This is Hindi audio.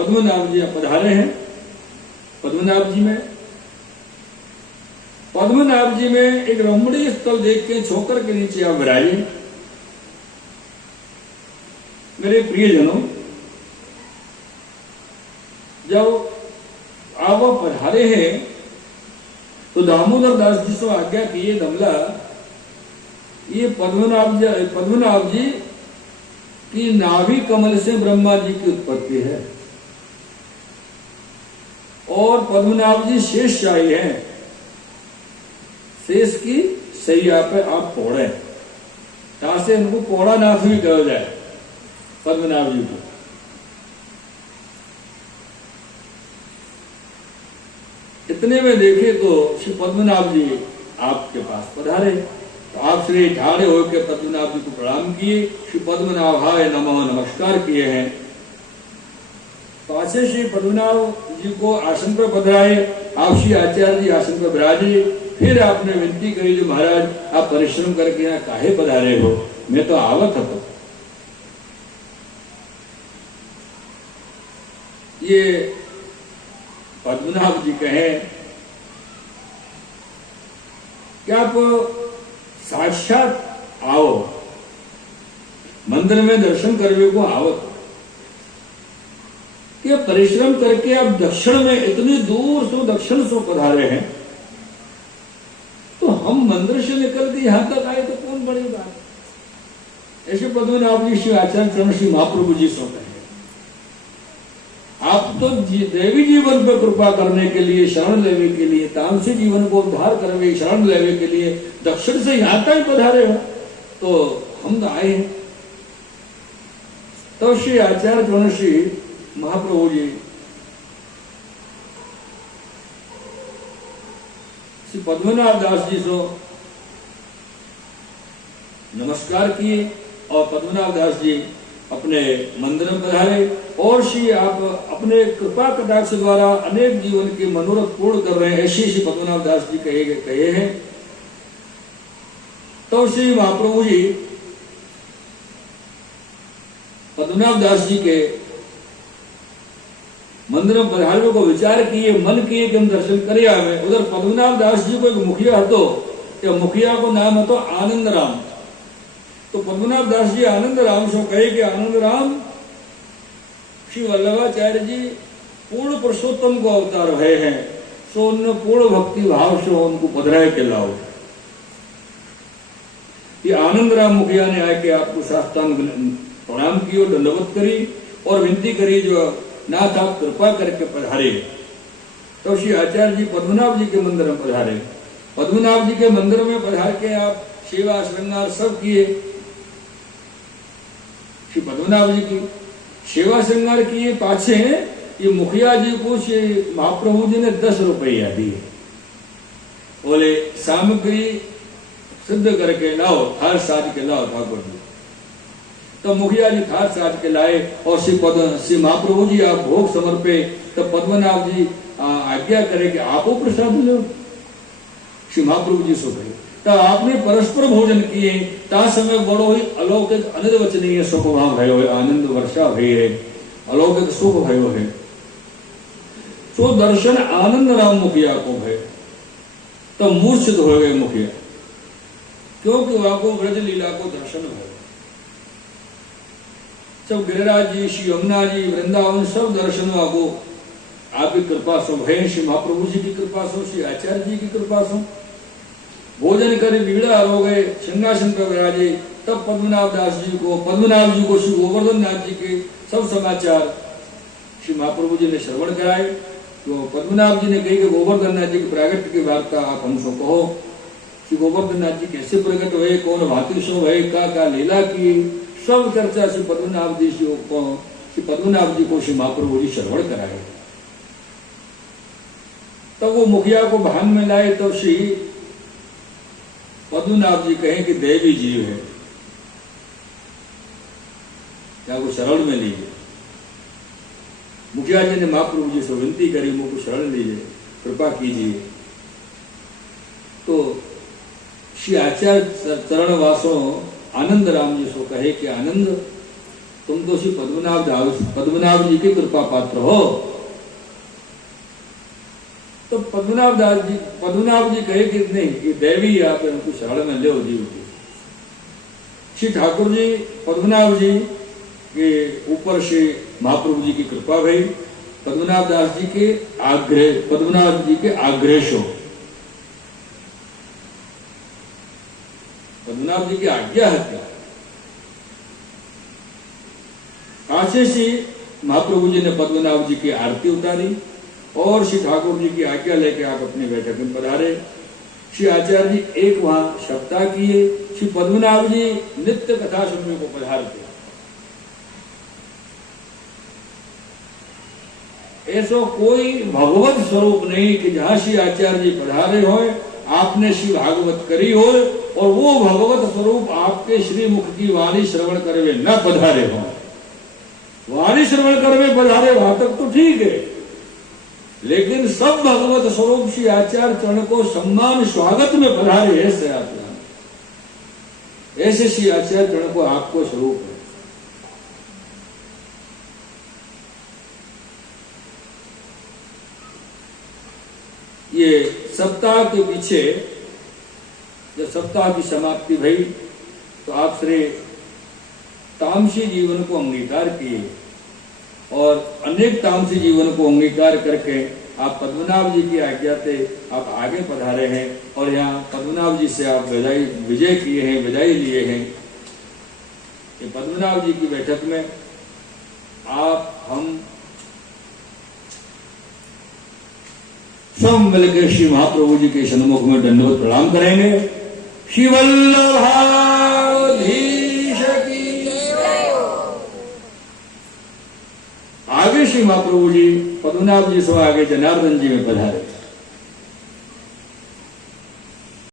पद्मनाभ जी पधारे हैं। पद्मनाभ जी में एक रमणीय स्थल देख के छोकर के नीचे आप विराजे। मेरे प्रियजनों, जब आप पधारे हैं तो दामोदर दास जी से आज्ञा किए दमला, ये पद्मनाभ जी की नाभि कमल से ब्रह्मा जी की उत्पत्ति है और पद्मनाभ जी शेष शाही हैं। शेष की सैया पे आप पौड़े, यहां से इनको पौड़ा नाथ भी कहा जाए पद्मनाभ जी को। इतने में देखे तो श्री पद्मनाभ जी आपके पास पधारे, तो आप श्री ठाड़े होकर पद्मनाभ जी को प्रणाम किए। श्री पद्मनाभाय नमः नमस्कार किए हैं। पाछे श्री पद्मनाभ जी को आसन पर पधराए। आप श्री आचार्य जी आसन पर विराजे। फिर आपने विनती करी, जो महाराज आप परिश्रम करके यहाँ काहे पधारे हो, मैं तो आवत हूं। ये पद्मनाभ जी कहें कि आप साक्षात आओ, मंदिर में दर्शन करने को आवत, कि परिश्रम करके आप दक्षिण में इतनी दूर से दक्षिण से पधारे हैं, तो हम मंदिर से निकल के यहां तक आए तो कौन बड़ी बात। ऐसे पद्मनाभ जी श्री आचार्य चरण श्री महाप्रभु जी से कहे, आप तो देवी जीवन पर कृपा करने के लिए, शरण लेने के लिए, तामसी जीवन को उद्धार करने, शरण लेने के लिए दक्षिण से यहां तक पधारे हो, तो हम तो आए हैं। तो श्री आचार्य चरण श्री महाप्रभु जी श्री पद्मनाभ दास जी से नमस्कार किए और पद्मनाभ दास जी अपने मंदिर में पधारे और श्री आप अपने कृपा कटाक्ष द्वारा अनेक जीवन के मनोरथ पूर्ण कर रहे हैं, ऐसे श्री पद्मनाभ दास जी कहे हैं। तो श्री महाप्रभु जी पद्मनाभ दास जी के मंदिर में पधारने को विचार किए, मन किए कि हम दर्शन करे आवे। उधर पद्मनाभ दास जी को एक मुखिया हतो, मुखिया को नाम हतो आनंद राम। तो पद्मनाभ दास जी आनंद राम से कहे कि आनंद राम, श्री वल्लभाचार्य जी पूर्ण पुरुषोत्तम को अवतार भय हैं, सो उन पूर्ण भक्ति भाव से उनको पधराए के लाओ। ये आनंद राम मुखिया ने आके आपको साष्टांग प्रणाम किया, दंडवत करी और विनती करी, जो नाथ आप कृपा करके पधारे। तो श्री आचार्य जी पद्मनाभ जी के मंदिर में पधारे। पद्मनाभ जी के मंदिर में पधार के आप सेवा श्रृंगार सब किए। श्री पद्मनाभ जी की सेवा श्रृंगार किए। पाछे ये मुखिया जी को श्री महाप्रभु जी ने 10 रुपया दिए, बोले सामग्री सिद्ध करके लाओ, थार साज के लाओ ठाकुर जी। तो मुखिया जी थार साज के लाए और श्री महाप्रभु जी आप भोग समर्पे। तो पद्मनाभ जी आज्ञा करे कि आपो प्रसाद लो। श्री महाप्रभु जी सो कहे, तो आपने परस्पर भोजन किए, ता समय बड़ो ही अलौकिक अनिर्वचनीय सुख भाव भयो है, आनंद वर्षा भई है, अलौकिक सुख भयो है। तो दर्शन आनंद राम मुखिया को भय, तो मूर्छित हो गए मुखिया, क्योंकि वहां ब्रज लीला को दर्शन भयो। सब गिरिराज जी, श्री यमुना जी, वृंदावन सब दर्शन आपको आपकी कृपा सो भय, श्री महाप्रभु जी की कृपा सो, श्री आचार्य जी की कृपा सो। भोजन कर बिगड़ा हो गए, सिंहासन पर विराजे। तब पद्मनाभ जी को श्री गोवर्धन नाथ जी के सब समाचार श्री महाप्रभु जी ने श्रवण कराए। तो पद्मनाभ जी ने कही कि गोवर्धन नाथ जी की प्रागट्य की वार्ता आप हमको कहो। श्री गोवर्धन नाथ जी कैसे प्रकट हुए, कौन भांति सो भय, का लीला की, सब चर्चा श्री पद्मनाभ जी को श्री महाप्रभु जी श्रवण कराए। तब वो मुखिया को भान में लाए। तो श्री पद्मनाभ जी कहें कि देवी जीव है, क्या वो शरण में लीजिए। मुखिया जी ने महाप्रभु जी से विनती करी, मुझको शरण लीजिए, कृपा कीजिए। तो श्री आचार्य चरण वासों आनंद राम जी सो कहे कि आनंद, तुम तो श्री पद्मनाभ जी के कृपा पात्र हो। तो पद्मनाभ जी कहे कि नहीं, ये देवी आप इनको शरण में ले जी। श्री ठाकुर जी पद्मनाभ जी के ऊपर श्री महाप्रभु जी की कृपा भई, पद्मनाभ दास जी के आग्रह, पद्मनाभ जी के आग्रह हो, पद्मनाभ जी की आज्ञा है। काशी श्री महाप्रभु जी ने पद्मनाभ जी की आरती उतारी और श्री ठाकुर जी की आज्ञा लेके आप अपनी बैठक में पधारे। श्री आचार्य जी एक वहां सप्ताह किए। श्री पद्मनाभ जी नित्य कथा सुनने को पधारते। ऐसा कोई भगवत स्वरूप नहीं कि जहां श्री आचार्य जी पधारे हो, आपने श्री भागवत करी हो और वो भगवत स्वरूप आपके श्री मुख की वाणी श्रवण करवे न पधारे हो। वाणी श्रवण करवे पधारे वहां तक तो ठीक है, लेकिन सब भगवत स्वरूप श्री आचार्य चरण को सम्मान स्वागत में पधारे, ऐसे आप ऐसे श्री आचार्य चरण को आपको स्वरूप है। ये सप्ताह के पीछे जब सप्ताह की समाप्ति भई तो आप श्री तामसी जीवन को अंगीकार किए और अनेक तामसी जीवन को अंगीकार करके आप पद्मनाभ जी की आज्ञा से आप आगे पधारे हैं और यहाँ पद्मनाभ जी से आप विजय किए हैं, विदाई लिए हैं। ये पद्मनाभ जी की बैठक में आप हम सब मिलकर श्री महाप्रभु जी के सन्मुख में दंडवत प्रणाम करेंगे। श्री वल्लभाधीश की आगे श्री महाप्रभु जी पद्मनाभ जी से आगे जनार्दन जी में पधारे।